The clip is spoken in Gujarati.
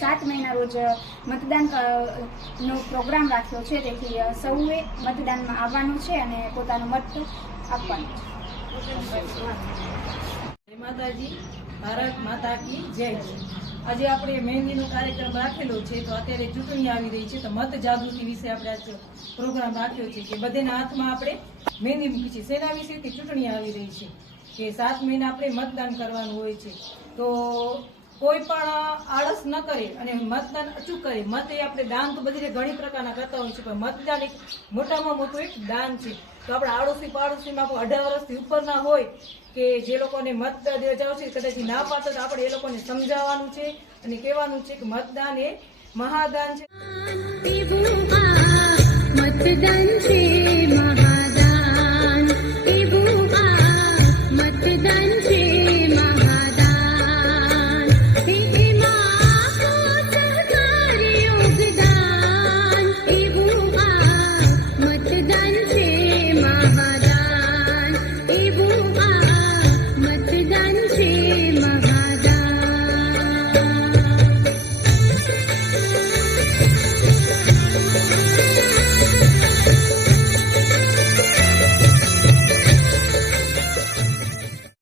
7 મહિના રોજ મતદાન નો પ્રોગ્રામ રાખ્યો છે, તેથી સૌએ મતદાનમાં આવવાનું છે અને પોતાનો મત આપવાનો છે। જય માતાજી, ભારત માતા કી જય। આજે આપણે મહેંદીનો કાર્યક્રમ રાખેલો છે, તો અત્યારે ચૂંટણી આવી રહી છે, તો મત જાગૃતિ વિશે આપણે આજ પ્રોગ્રામ રાખ્યો છે કે બધાના હાથમાં આપણે મહેંદી મૂકી છે। શેના વિશે કે ચૂંટણી આવી રહી છે કે 7 મહિના આપણે મતદાન કરવાનું હોય છે, તો કોઈ પણ આળસ ન કરે અને મતદાન અચૂક કરે। મત એ આપણે દાન તો બધી ઘણી પ્રકારના કરતા હોય છે, પણ મતદાન એક મોટામાં મોટું એક દાન છે। તો આપણે આડોશી પાડોશીમાં 18 વર્ષથી ઉપરના હોય કે જે લોકોને મત દેવા જાવ છે, કદાચ ના પાડતા તો આપણે એ લોકોને સમજાવવાનું છે અને કહેવાનું છે કે મતદાન એ મહાદાન છે। મતદાન છે મહાદાન, મતદાન છે મહાદાન, એમાં સહકાર યોગદાન, મતદાન છે